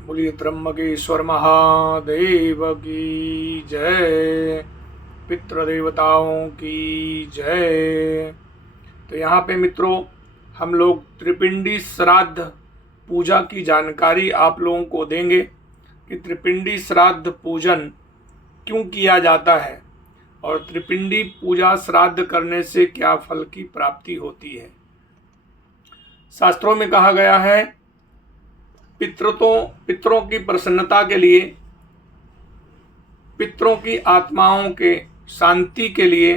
बोलिए त्र्यंबकेश्वर महादेव की जय, पितृदेवताओं की जय। तो यहाँ पे मित्रों हम लोग त्रिपिंडी श्राद्ध पूजा की जानकारी आप लोगों को देंगे कि त्रिपिंडी श्राद्ध पूजन क्यों किया जाता है और त्रिपिंडी पूजा श्राद्ध करने से क्या फल की प्राप्ति होती है। शास्त्रों में कहा गया है पितरों की प्रसन्नता के लिए, पितरों की आत्माओं के शांति के लिए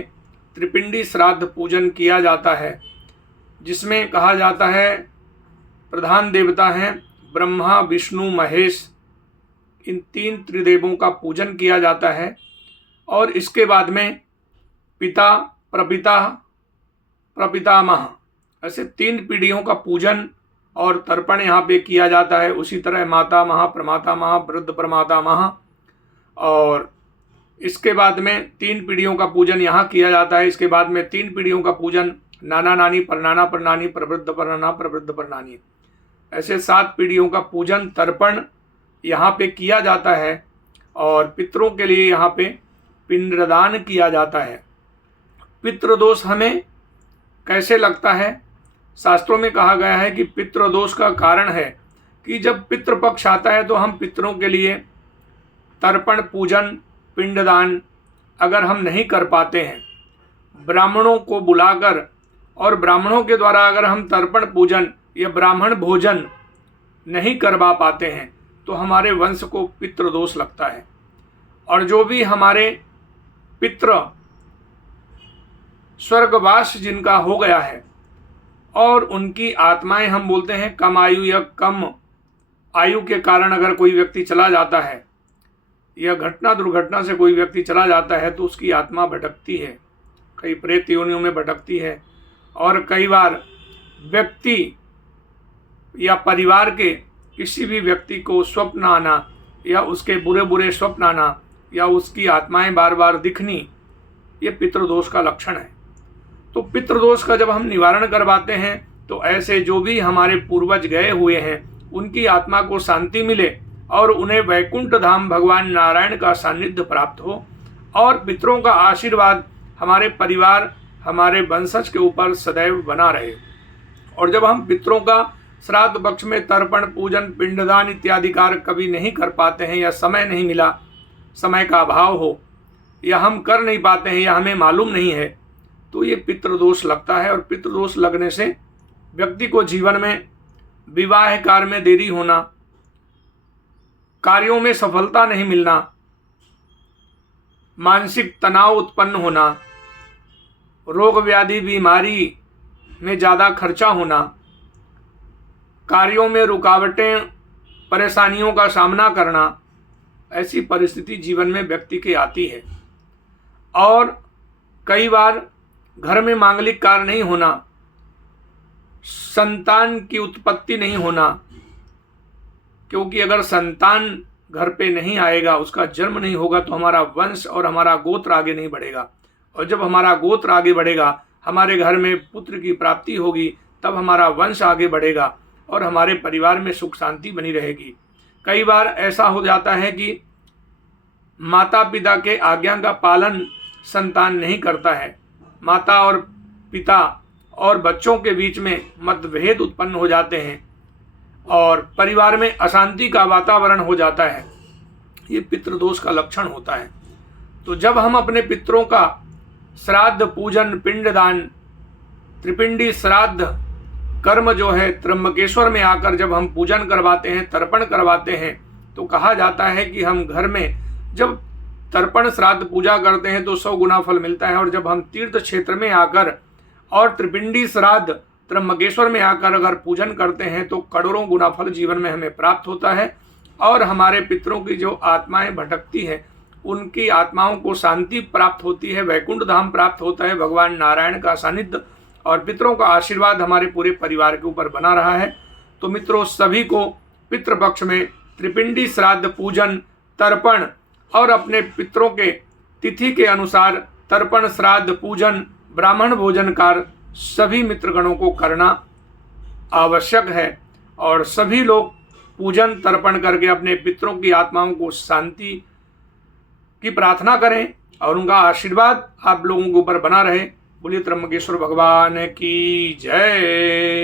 त्रिपिंडी श्राद्ध पूजन किया जाता है, जिसमें कहा जाता है प्रधान देवता हैं ब्रह्मा विष्णु महेश, इन तीन त्रिदेवों का पूजन किया जाता है। और इसके बाद में पिता प्रपिता प्रपितामह, ऐसे तीन पीढ़ियों का पूजन और तर्पण यहाँ पे किया जाता है। उसी तरह माता महा प्रमाता महा वृद्ध प्रमाता महा, और इसके बाद में तीन पीढ़ियों का पूजन यहाँ किया जाता है। इसके बाद में तीन पीढ़ियों का पूजन नाना नानी परनाना परनानी प्रवृद्ध परनाना प्रवृद्ध परनानी, ऐसे 7 पीढ़ियों का पूजन तर्पण यहाँ पे किया जाता है। और पितरों के लिए यहाँ पे पिंडदान किया जाता है। पितृदोष हमें कैसे लगता है? शास्त्रों में कहा गया है कि पितृदोष का कारण है कि जब पितृपक्ष आता है तो हम पितरों के लिए तर्पण पूजन पिंडदान अगर हम नहीं कर पाते हैं, ब्राह्मणों को बुलाकर और ब्राह्मणों के द्वारा अगर हम तर्पण पूजन या ब्राह्मण भोजन नहीं करवा पाते हैं तो हमारे वंश को पितृदोष लगता है। और जो भी हमारे पितृ स्वर्गवास जिनका हो गया है और उनकी आत्माएं, हम बोलते हैं कम आयु या कम आयु के कारण अगर कोई व्यक्ति चला जाता है या घटना दुर्घटना से कोई व्यक्ति चला जाता है तो उसकी आत्मा भटकती है, कई प्रेत योनियों में भटकती है। और कई बार व्यक्ति या परिवार के किसी भी व्यक्ति को स्वप्न आना या उसके बुरे बुरे स्वप्न आना या उसकी आत्माएं बार बार दिखनी, ये पितृदोष का लक्षण है। तो पितृदोष का जब हम निवारण करवाते हैं तो ऐसे जो भी हमारे पूर्वज गए हुए हैं उनकी आत्मा को शांति मिले और उन्हें वैकुंठ धाम भगवान नारायण का सानिध्य प्राप्त हो और पितरों का आशीर्वाद हमारे परिवार हमारे वंशज के ऊपर सदैव बना रहे। और जब हम पितरों का श्राद्ध पक्ष में तर्पण पूजन पिंडदान इत्यादि कार्य कभी नहीं कर पाते हैं या समय नहीं मिला, समय का अभाव हो या हम कर नहीं पाते हैं या हमें मालूम नहीं है, तो ये पितृदोष लगता है। और पितृदोष लगने से व्यक्ति को जीवन में विवाह कार्य में देरी होना, कार्यों में सफलता नहीं मिलना, मानसिक तनाव उत्पन्न होना, रोग व्याधि बीमारी में ज़्यादा खर्चा होना, कार्यों में रुकावटें परेशानियों का सामना करना, ऐसी परिस्थिति जीवन में व्यक्ति के आती है। और कई बार घर में मांगलिक कार्य नहीं होना, संतान की उत्पत्ति नहीं होना, क्योंकि अगर संतान घर पे नहीं आएगा, उसका जन्म नहीं होगा तो हमारा वंश और हमारा गोत्र आगे नहीं बढ़ेगा। और जब हमारा गोत्र आगे बढ़ेगा, हमारे घर में पुत्र की प्राप्ति होगी, तब हमारा वंश आगे बढ़ेगा और हमारे परिवार में सुख शांति बनी रहेगी। कई बार ऐसा हो जाता है कि माता पिता के आज्ञा का पालन संतान नहीं करता है, माता और पिता और बच्चों के बीच में मतभेद उत्पन्न हो जाते हैं और परिवार में अशांति का वातावरण हो जाता है। ये पितृदोष का लक्षण होता है। तो जब हम अपने पितरों का श्राद्ध पूजन पिंडदान त्रिपिंडी श्राद्ध कर्म जो है त्र्यंबकेश्वर में आकर जब हम पूजन करवाते हैं, तर्पण करवाते हैं, तो कहा जाता है कि हम घर में जब तर्पण श्राद्ध पूजा करते हैं तो 100 गुना फल मिलता है। और जब हम तीर्थ क्षेत्र में आकर और त्रिपिंडी श्राद्ध त्र्यंबकेश्वर में आकर अगर पूजन करते हैं तो करोड़ों गुना फल जीवन में हमें प्राप्त होता है। और हमारे पितरों की जो आत्माएं भटकती हैं उनकी आत्माओं को शांति प्राप्त होती है, वैकुंठ धाम प्राप्त होता है, भगवान नारायण का सानिध्य और पितरों का आशीर्वाद हमारे पूरे परिवार के ऊपर बना रहा है। तो मित्रों, सभी को पितृपक्ष में त्रिपिंडी श्राद्ध पूजन तर्पण और अपने पितरों के तिथि के अनुसार तर्पण श्राद्ध पूजन ब्राह्मण भोजन कार्य सभी मित्रगणों को करना आवश्यक है। और सभी लोग पूजन तर्पण करके अपने पितरों की आत्माओं को शांति की प्रार्थना करें और उनका आशीर्वाद आप लोगों के ऊपर बना रहे। बोलिए त्र्यंबकेश्वर भगवान की जय।